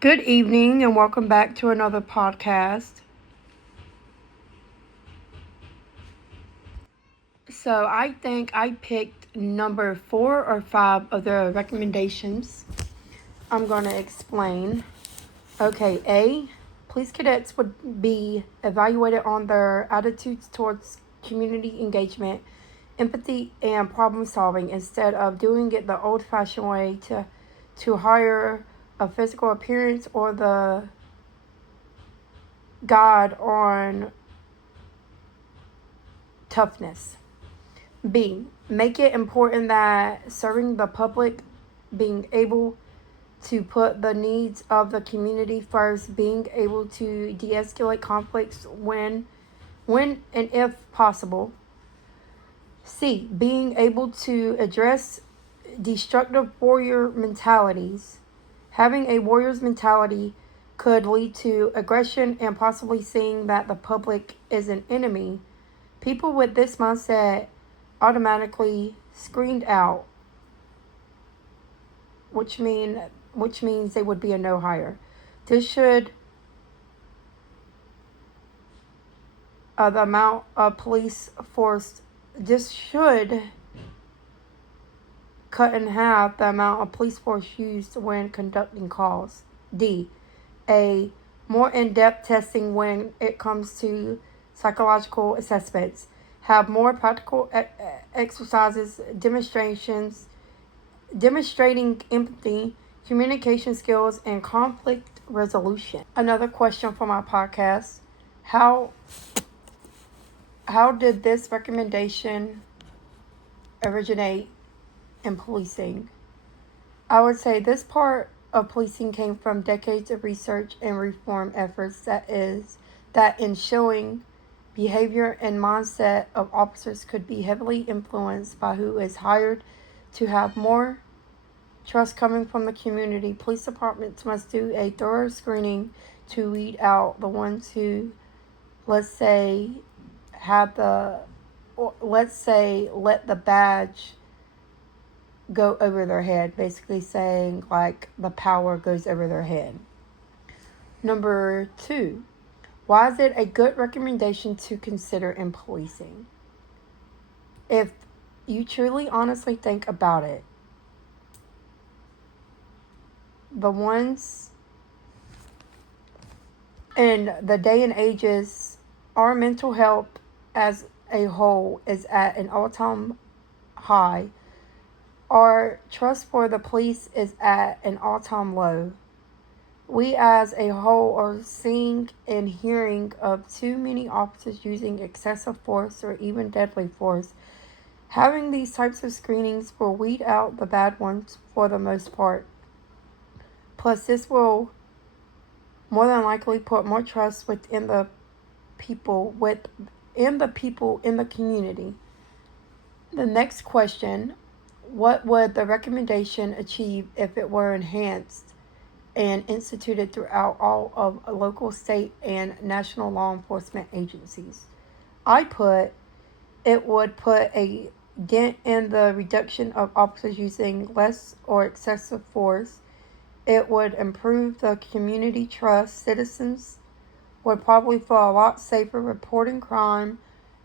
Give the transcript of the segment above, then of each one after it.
Good evening and welcome back to another podcast. So I think I picked number 4 or 5 of the recommendations. I'm going to explain. Okay, A, police cadets would be evaluated on their attitudes towards community engagement, empathy, and problem solving instead of doing it the old fashioned way to hire a physical appearance or the guide on toughness. B, make it important that serving the public, being able to put the needs of the community first, being able to de escalate conflicts when and if possible. C, being able to address destructive warrior mentalities. Having a warrior's mentality could lead to aggression and possibly seeing that the public is an enemy. People with this mindset automatically screened out, which means they would be a no hire. This should the amount of police force. This should cut in half the amount of police force used when conducting calls. D, a more in-depth testing when it comes to psychological assessments. Have more practical exercises, demonstrating empathy, communication skills, and conflict resolution. Another question for my podcast: How did this recommendation originate in policing? I would say this part of policing came from decades of research and reform efforts that in showing behavior and mindset of officers could be heavily influenced by who is hired. To have more trust coming from the community, police departments must do a thorough screening to weed out the ones who, let's say, let the badge go over their head, basically saying like the power goes over their head. Number 2, why is it a good recommendation to consider in policing? If you truly honestly think about it, the ones in the day and ages, our mental health as a whole is at an all-time high. Our trust for the police is at an all-time low. We as a whole are seeing and hearing of too many officers using excessive force or even deadly force. Having these types of screenings will weed out the bad ones for the most part. Plus, this will more than likely put more trust within the people in the community. The next question: what would the recommendation achieve if it were enhanced and instituted throughout all of local, state, and national law enforcement agencies? It would put a dent in the reduction of officers using less or excessive force. It would improve the community trust. Citizens would probably feel a lot safer reporting crime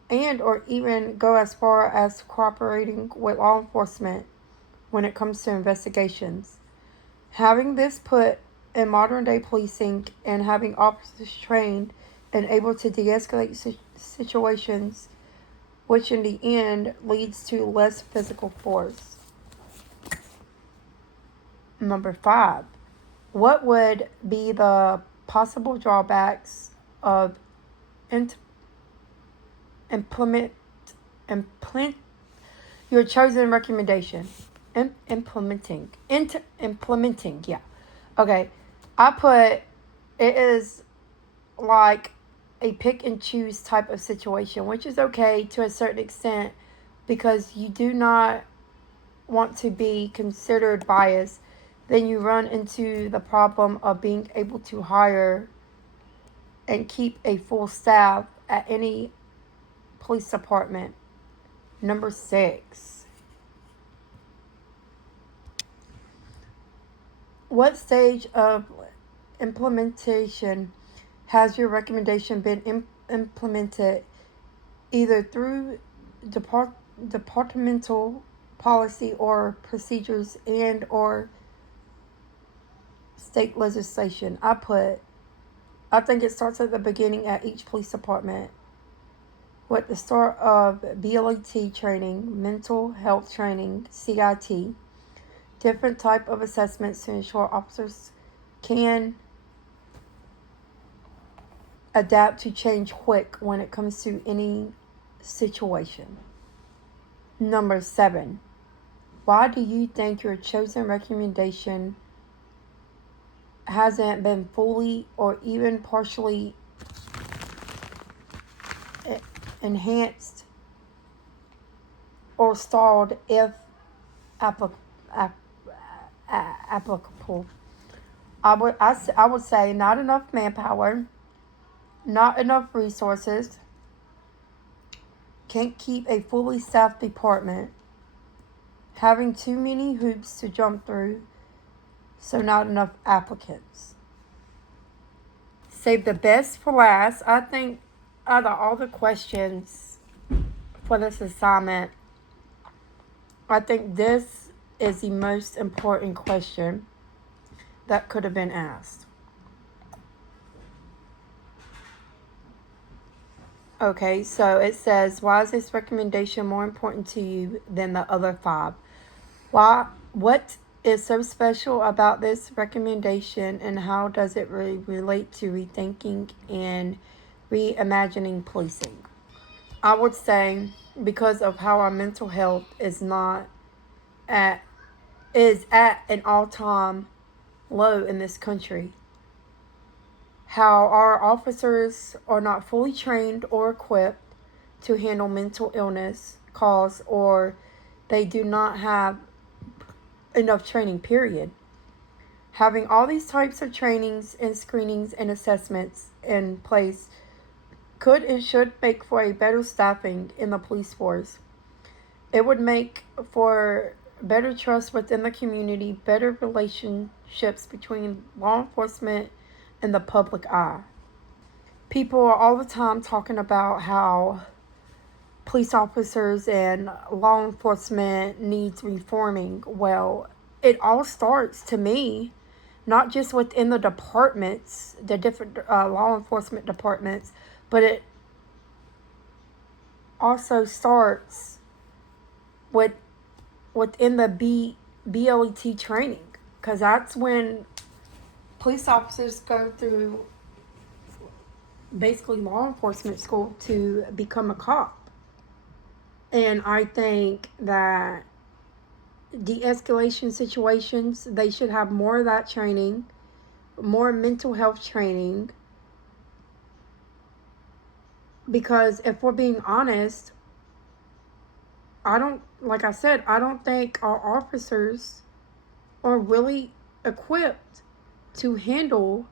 and or even go as far as cooperating with law enforcement when it comes to investigations. Having this put in modern day policing and having officers trained and able to de-escalate situations, which in the end leads to less physical force. Number 5, what would be the possible drawbacks of implement your chosen recommendation? Implementing, yeah. Okay, I put it is like a pick and choose type of situation, which is okay to a certain extent because you do not want to be considered biased. Then you run into the problem of being able to hire and keep a full staff at any police department. Number 6, what stage of implementation, has your recommendation been implemented either through departmental policy or procedures and or state legislation? I think it starts at the beginning at each police department with the start of BLET training, mental health training, CIT, different type of assessments to ensure officers can adapt to change quick when it comes to any situation. Number 7, why do you think your chosen recommendation hasn't been fully or even partially enhanced or stalled if applicable? I would say not enough manpower, not enough resources, can't keep a fully staffed department, having too many hoops to jump through, so not enough applicants. Save the best for last. I think out of all the questions for this assignment, I think this is the most important question that could have been asked. Okay, so it says, why is this recommendation more important to you than the other 5? What is so special about this recommendation, and how does it relate to rethinking and reimagining policing? I would say because of how our mental health is at an all-time low in this country. How our officers are not fully trained or equipped to handle mental illness calls, or they do not have enough training, period. Having all these types of trainings and screenings and assessments in place could and should make for a better staffing in the police force. It would make for better trust within the community, better relationships between law enforcement and the public eye. People are all the time talking about how police officers and law enforcement needs reforming. Well, it all starts, to me, not just within the departments, the different law enforcement departments, but it also starts within the BLET training, because that's when police officers go through basically law enforcement school to become a cop. And I think that de-escalation situations, they should have more of that training, more mental health training. Because if we're being honest, I don't think our officers are really equipped to handle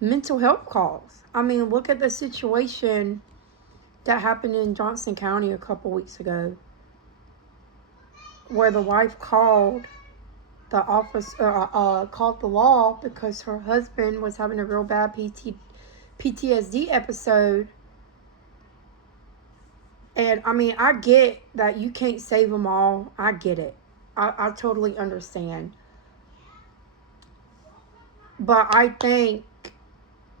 mental health calls. I mean, look at the situation that happened in Johnson County a couple weeks ago, where the wife called the called the law because her husband was having a real bad PTSD episode. And I mean, I get that you can't save them all. I get it. I totally understand. But I think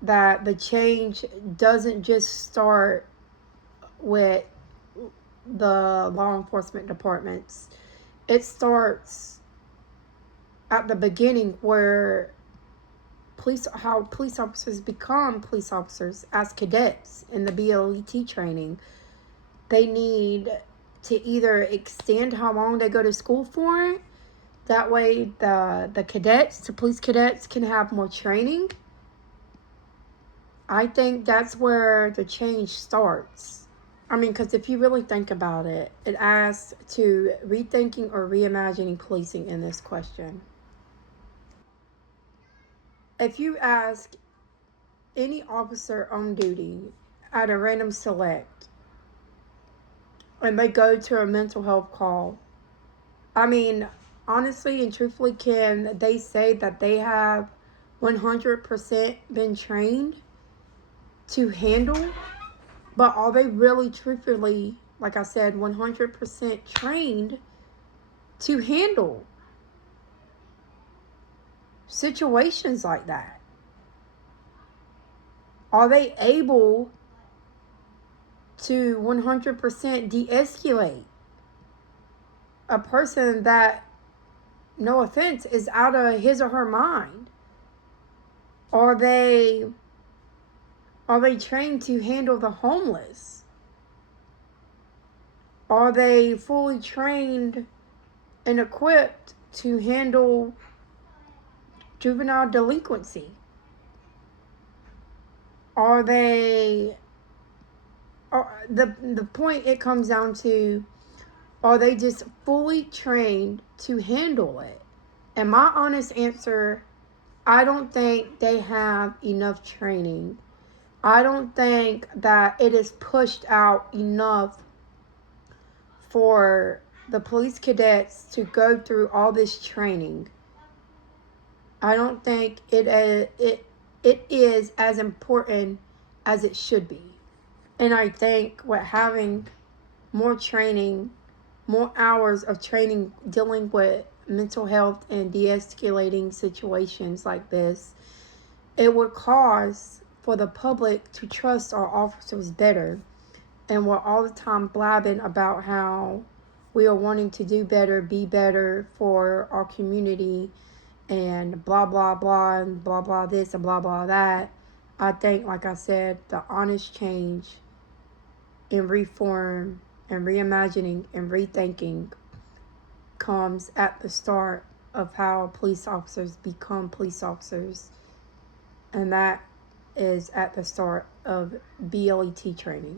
that the change doesn't just start with the law enforcement departments. It starts at the beginning, where police officers become police officers as cadets in the BLET training. They need to either extend how long they go to school for it. That way the police cadets can have more training. I think that's where the change starts. I mean, because if you really think about it, it asks to rethinking or reimagining policing in this question. If you ask any officer on duty at a random select, and they go to a mental health call, I mean, honestly and truthfully, can they say that they have 100% been trained to handle, but are they really truthfully, like I said, 100% trained to handle situations like that? Are they able to 100% de-escalate a person that, no offense, is out of his or her mind? Are they trained to handle the homeless? Are they fully trained and equipped to handle juvenile delinquency? Are they, the point it comes down to, are they just fully trained to handle it? And my honest answer, I don't think they have enough training. I don't think that it is pushed out enough for the police cadets to go through all this training. I don't think it is as important as it should be. And I think with having more training, more hours of training dealing with mental health and de-escalating situations like this, it would cause for the public to trust our officers better. And we're all the time blabbing about how we are wanting to do better, be better for our community, and blah, blah, blah, and blah, blah this and blah, blah that. I think, like I said, the honest change and reform and reimagining and rethinking comes at the start of how police officers become police officers. And that is at the start of BLET training.